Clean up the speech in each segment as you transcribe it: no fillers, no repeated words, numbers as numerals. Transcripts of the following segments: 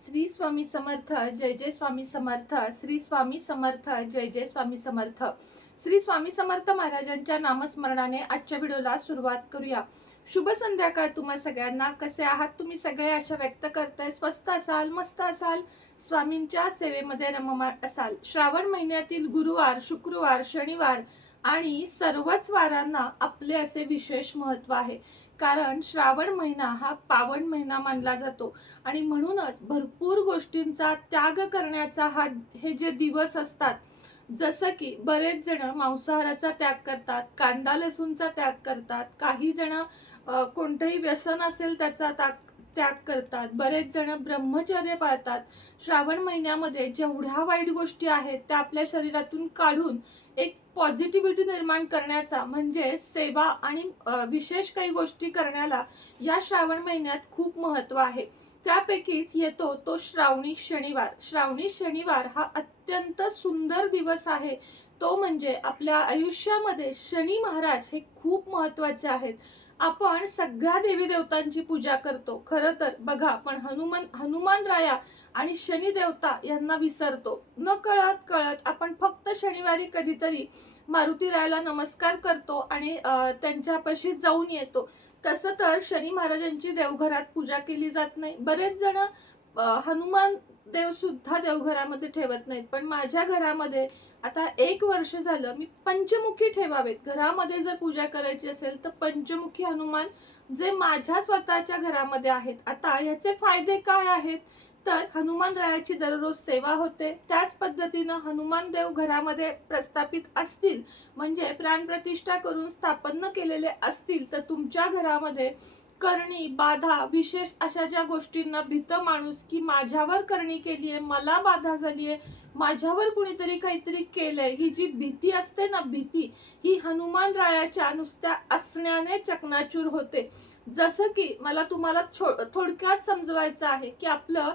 श्री स्वामी समर्थ. जय जय स्वामी समर्थ. श्री स्वामी समर्थ. जय जय स्वामी समर्थ. श्री स्वामी समर्थ महाराजांच्या नामस्मरणाने आजच्या व्हिडिओला सुरुवात करूया. शुभ संध्याकाळ तुम्हा सगळ्यांना. कसे आहात तुम्ही सगळे? आशा व्यक्त करताय स्वस्त असाल, मस्त असाल, स्वामींच्या सेवेमध्ये रममाण असाल. श्रावण महिन्यातील गुरुवार, शुक्रवार, शनिवार आणि सर्वच वारांना आपले असे विशेष महत्व आहे. कारण श्रावण महिना हा पावन महिना मानला जातो आणि म्हणूनच भरपूर गोष्टींचा त्याग करण्याचा हे जे दिवस असतात, जसं की बरेच जण मांसाहाराचा त्याग करतात, कांदा लसूणचा त्याग करतात, काही जण कोणतंही व्यसन असेल त्याचा त्याग करतात, बरेच जण ब्रह्मचर्य पाळतात. श्रावण महिन्यामध्ये जेवढ्या वाईट गोष्टी आहेत त्या आपल्या शरीरातून काढून एक पॉझिटिव्हिटी निर्माण करण्याचा म्हणजे सेवा आणि विशेष काही गोष्टी करण्याला या श्रावण महिन्यात खूप महत्व आहे. त्यापैकीच येतो तो श्रावणी शनिवार. श्रावणी शनिवार हा अत्यंत सुंदर दिवस आहे. तो म्हणजे आपल्या आयुष्यामध्ये शनी महाराज हे खूप महत्वाचे आहेत. आपण सगळ्या देवी देवतांची पूजा करतो. खरं तर बघा, आपण हनुमान राया आणि शनी देवता यांना विसरतो. न कळत कळत आपण फक्त शनिवारी कधीतरी मारुती रायाला नमस्कार करतो आणि त्यांच्यापाशी जाऊन येतो. तसं तर शनी महाराजांची देवघरात पूजा केली जात नाही. बरेच जण हनुमान देव सुद्धा देवघरामध्ये ठेवत नाहीत. पण माझ्या घरामध्ये आता 1 वर्ष झालं मी पंचमुखी ठेवावेत. घरामध्ये जर पूजा करायची असेल तर पंचमुखी हनुमान जे माझ्या स्वतःच्या घरामध्ये आहेत. आता याचे फायदे काय आहेत? तर हनुमान रायाची दररोज सेवा होते. त्याच पद्धतीनं हनुमान देव घरामध्ये प्रस्थापित असतील म्हणजे प्राणप्रतिष्ठा करून स्थापन केलेले असतील तर तुमच्या घरामध्ये करणी, बाधा, विशेष अशा ज्या गोष्टींना भीत माणूस की माझ्यावर करणी केलीये, मला बाधा झालीये, माझ्यावर कुणीतरी काहीतरी केलंय, ही जी भीती असते ना, भीती ही हनुमान रायाच्या नुसत्या असण्याने चकनाचूर होते. जसं की मला तुम्हाला थोडक्यात समजवायचं आहे की आपलं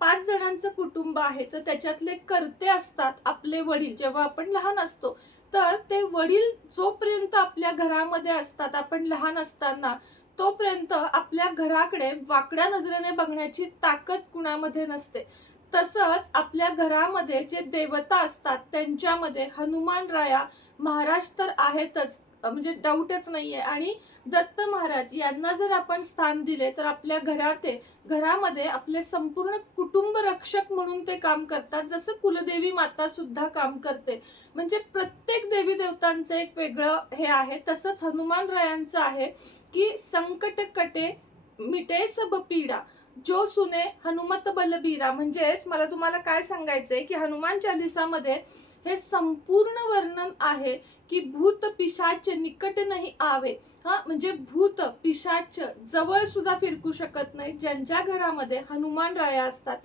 5 जणांचं कुटुंब आहे तर त्याच्यातले कर्ते असतात आपले वडील. जेव्हा आपण लहान असतो तर ते वडील जोपर्यंत आपल्या घरामध्ये असतात, आपण लहान असताना, तोपर्यंत आपल्या घराकडे वाकड्या नजरेने बघण्याची ताकद कुणामध्ये नसते. तसंच आपल्या घरामध्ये जे देवता असतात त्यांच्यामध्ये हनुमान राया महाराज तर आहेतच, म्हणजे डाऊटच नाहीये. आणि दत्त महाराज यांना जर आपण स्थान दिले तर आपल्या घरामध्ये आपले संपूर्ण कुटुंब रक्षक म्हणून ते काम करतात. जसं कुलदेवी माता सुद्धा काम करते. म्हणजे प्रत्येक देवी देवतांचं एक वेगळं हे आहे. तसंच हनुमान रायांचं आहे की संकट कटे मिटे सब पीडा, जो सुने हनुमत बलबीरा. म्हणजेच मला तुम्हाला काय सांगायचंय की हनुमान चालिसामध्ये हे संपूर्ण वर्णन आहे की भूत पिशाच निकट नाही आवे. म्हणजे भूत पिशाच जवळ सुद्धा फिरकू शकत नाही ज्यांच्या घरामध्ये हनुमान राया असतात.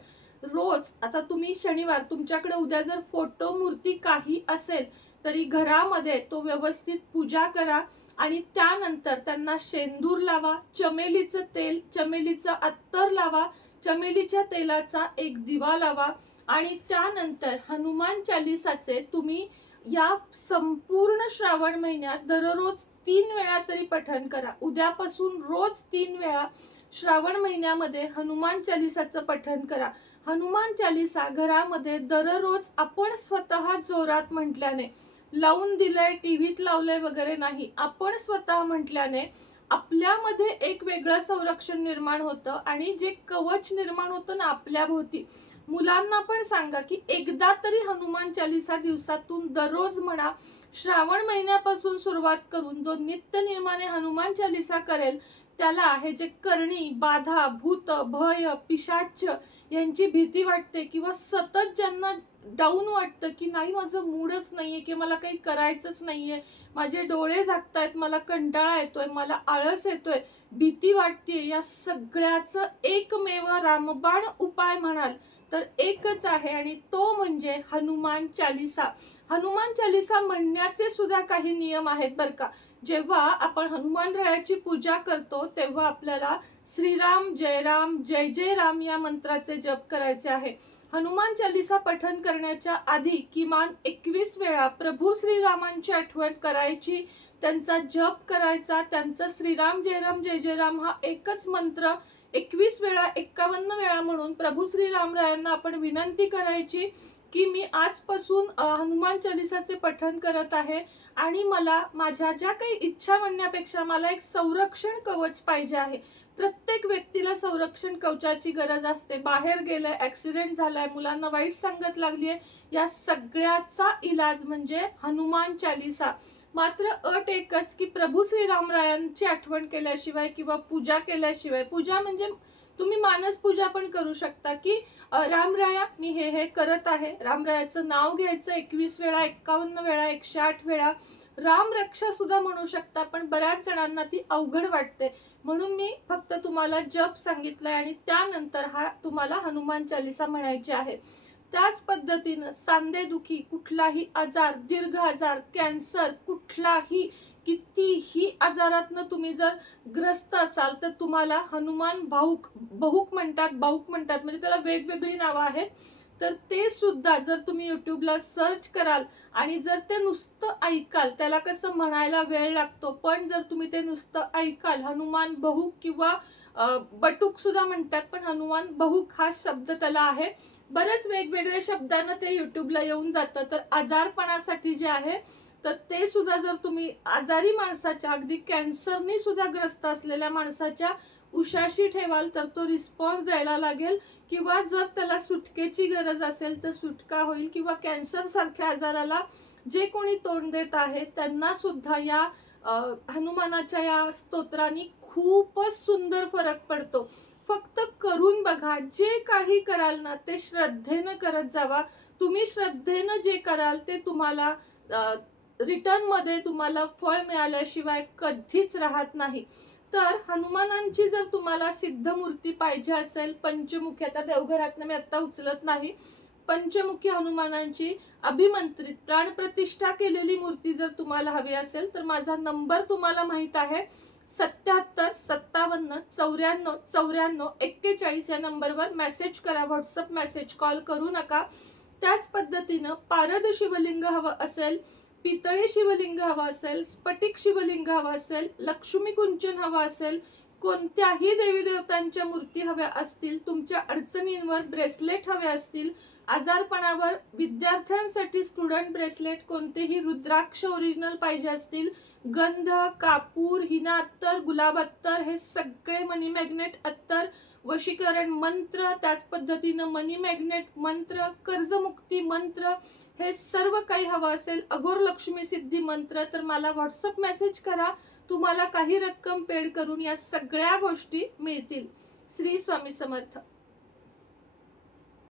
रोज आता तुम्ही शनिवार, तुमच्याकडे उद्या जर फोटो मूर्ती काही असेल तरी घरामध्ये तो व्यवस्थित पूजा करा आणि त्यानंतर त्यांना शेंदूर लावा, चमेलीचं तेल, चमेलीचं अत्तर लावा, चमेलीच्या तेलाचा एक दिवा लावा आणि त्यानंतर हनुमान चालिसाचे तुम्ही या संपूर्ण श्रावण महिन्यात दररोज 3 वेळा तरी पठण करा. उद्यापासून रोज 3 वेळा श्रावण महिन्यामध्ये हनुमान चालिसाचं पठण करा. हनुमान चालिसा घरामध्ये दररोज आपण स्वतः जोरात म्हटल्याने, लावून दिलंय, टीव्हीत लावलंय वगैरे नाही, आपण स्वतः म्हटल्याने आपल्यामध्ये एक वेगळं संरक्षण निर्माण होतं आणि जे कवच निर्माण होतं ना आपल्या भोवती. मुलांना पण सांगा की एकदा तरी हनुमान चालिसा दिवसातून दररोज म्हणा. श्रावण महिन्यापासून सुरुवात करून जो नित्य नियमाने हनुमान चालिसा करेल त्याला हे जे करणी, बाधा, भूत, भय, पिशाच यांची भीती वाटते किंवा सतत ज्यांना डाऊन वाटतं की नाही, माझं मूडच नाहीये की मला काही करायचंच नाहीये, माझे डोळे झाकतायत, मला कंटाळा येतोय, मला आळस येतोय, भीती वाटते, या सगळ्याचं एकमेव रामबाण उपाय म्हणाल तर एकच आहे आणि तो म्हणजे हनुमान चालिसा. हनुमान चालिसा म्हणण्याचे सुद्धा काही नियम आहेत बरं का. जेव्हा आपण हनुमान रायाची पूजा करतो तेव्हा आपल्याला श्रीराम जय राम जय जय राम या मंत्राचे जप करायचे आहे. हनुमान चालिसा पठण करण्याच्या आधी किमान 21 वेळा प्रभू श्रीरामांची आठवण करायची, त्यांचा जप करायचा, त्यांचा श्रीराम जय राम जय जय राम हा एकच मंत्र 21 वेळा 51 वेळा म्हणून प्रभू श्री रामरायांना आपण विनंती करायची की मी आजपासून हनुमान चालिसाचे पठण करत आहे आणि मला माझ्या ज्या काही इच्छा म्हणण्यापेक्षा मला एक संरक्षण कवच पाहिजे आहे. प्रत्येक व्यक्तीला संरक्षण कवचाची गरज असते. बाहेर गेलंय, ऍक्सिडेंट झालाय, मुलांना वाईट संगत लागली आहे, या सगळ्याचा इलाज म्हणजे हनुमान चालिसा. मात्र अट एकच की प्रभू श्री रामरायांची आठवण केल्याशिवाय किंवा पूजा केल्याशिवाय, पूजा म्हणजे तुम्ही मानस पूजा पण करू शकता की रामराया मी हे करत आहे, रामरायाचं नाव घ्यायचं 21 वेळा 51 वेळा 108 वेळा. राम रक्षा सुद्धा म्हणू शकता, पण बऱ्याच जणांना ती अवघड वाटते, म्हणून मी फक्त तुम्हाला जप सांगितलंय आणि त्यानंतर तुम्हाला हनुमान चालिसा म्हणायची आहे. त्याच पद्धतीनं सांधेदुखी, कुठलाही आजार, दीर्घ आजार, कॅन्सर, कुठलाही कितीही आजारातनं तुम्ही जर ग्रस्त असाल तर तुम्हाला हनुमान बहुक म्हणतात म्हणजे त्याला वेगवेगळी नावं आहेत. तर ते सुद्धा जर तुम्ही युट्यूबला सर्च कराल आणि जर ते नुसतं ऐकाल, त्याला कसं म्हणायला वेळ लागतो, पण जर तुम्ही ते नुसतं ऐकाल, हनुमान बहुक किंवा बटूक सुद्धा म्हणतात, पण हनुमान बहुक हा शब्द त्याला आहे. बरेच वेगवेगळ्या शब्दांना ते युट्यूबला येऊन जातं. तर आजारपणासाठी जे आहे तर ते सुद्धा जर तुम्ही आजारी माणसाच्या, अगदी कॅन्सरनी सुद्धा ग्रस्त असलेल्या माणसाच्या उशाशी ठेवाल तर तो रिस्पॉन्स द्यायला लागेल, किंवा जर त्याला सुटकेची गरज असेल तर सुटका होईल, किंवा कॅन्सर सारख्या आजाराला जे कोणी तोंड देत आहे त्यांना सुद्धा या हनुमानाच्या या स्तोत्रांनी खूपच सुंदर फरक पडतो. फक्त करून बघा. जे काही कराल ना ते श्रद्धेनं करत जावा. तुम्ही श्रद्धेनं जे कराल ते तुम्हाला रिटर्न मध्ये तुम्हाला फळ मिळाल्याशिवाय कधीच राहत नाही. तर हनुमानांची जर तुम्हाला सिद्ध मूर्ती पाहिजे असेल, पंचमुखी, आता देवघरातनं मी आता उचलत नाही, पंचमुखी हनुमानांची अभिमंत्रित प्राणप्रतिष्ठा केलेली मूर्ती जर तुम्हाला हवी असेल तर माझा नंबर तुम्हाला माहित आहे, 77 57 94 94 41 या नंबरवर मेसेज करा. व्हॉट्सअप मेसेज, कॉल करू नका. त्याच पद्धतीनं पारद शिवलिंग हवं असेल, पितळे शिवलिंग हवं असेल, स्फटिक शिवलिंग हवं असेल, लक्ष्मी कुंचन हवं असेल, कोणत्याही देवी देवतांच्या मूर्ती हव्या असतील, तुमच्या अडचणींवर ब्रेसलेट हवे असतील, आजारपणावर विद्यार्थ्यांसाठी स्टुडंट ब्रेसलेट, कोणतेही रुद्राक्ष ओरिजिनल पाहिजे असतील, गंध, कापूर, हिना अत्तर, गुलाब अत्तर, हे सगळे मनी मॅग्नेट अत्तर, वशीकरण मंत्र, त्याच पद्धतीनं मनी मॅग्नेट मंत्र, कर्जमुक्ती मंत्र, हे सर्व काही हवं असेल, अघोर लक्ष्मी सिद्धी मंत्र, तर मला व्हॉट्सअप मेसेज करा. तुम्हाला काही रक्कम पेड करून या सगळ्या गोष्टी मिळतील. श्री स्वामी समर्थ.